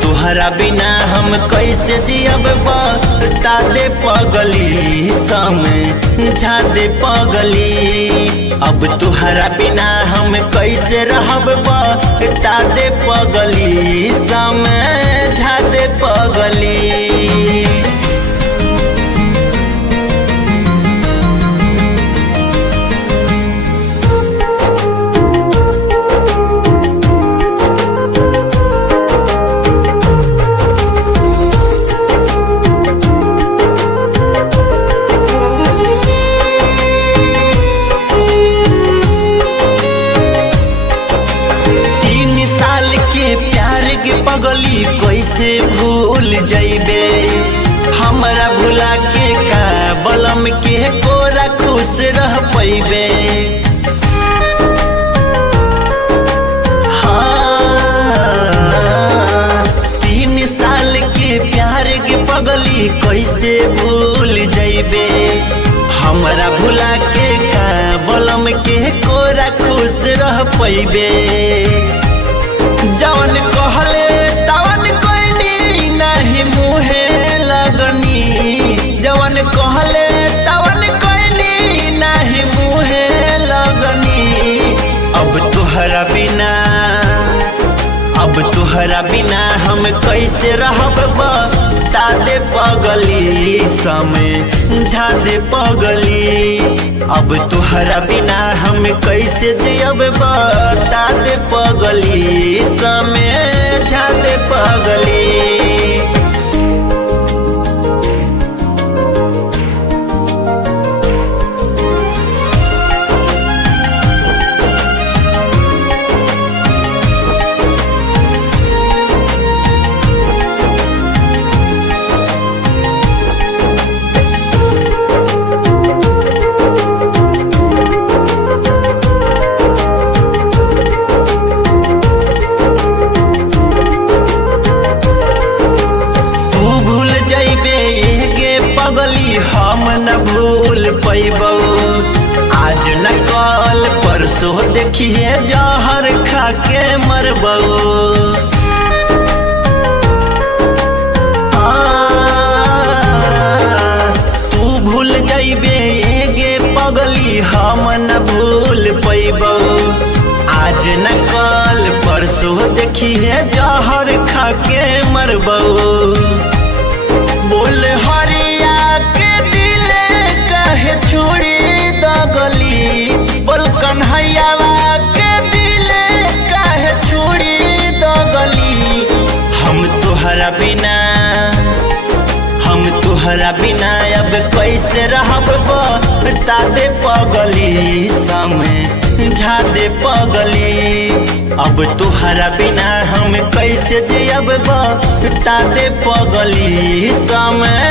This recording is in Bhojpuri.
तुहरा बिना हम कैसे जियब बता दे पगली समझा दे पगली। अब तुहरा बिना हम कैसे रहब बता दे पगली समझा दे पगली। पगली कैसे भूल जइबे हमरा भुला के का बलम के कोरा खुश रह पैबे। हाँ 3 साल के प्यार के पगली कैसे भूल जइबे हमरा भुला के का बलम के कोरा खुश रह पैबे। जवन कहले तवन कोइनी नहीं मुहे लगनी, जवन कहले तवन कोइनी नहीं मुहे लगनी। अब तुहरा बिना हम कैसे रहब बता दे पगली समझा दे पगली। अब तुहरा बिना हम कैसे जियब बता दे पगली समझा दे पगली। पगली हम न भूल पैबो आज न कल परसों देखिए जहर खा के मरबो। तू भूल जाइबे गे पगली हम न भूल पैबो आज न कल परसों देखिए जहर खा के मरबो। बोल हरिया के दिले कहे छोड़ी दगली, बोल कन्हैयावा के दिले कहे छोड़ी दगली। हम तुहरा बिना अब कैसे रहब बता दे पगली समझा दे पगली। अब तुहरा बिना हम कैसे जियब बता दे पगली समय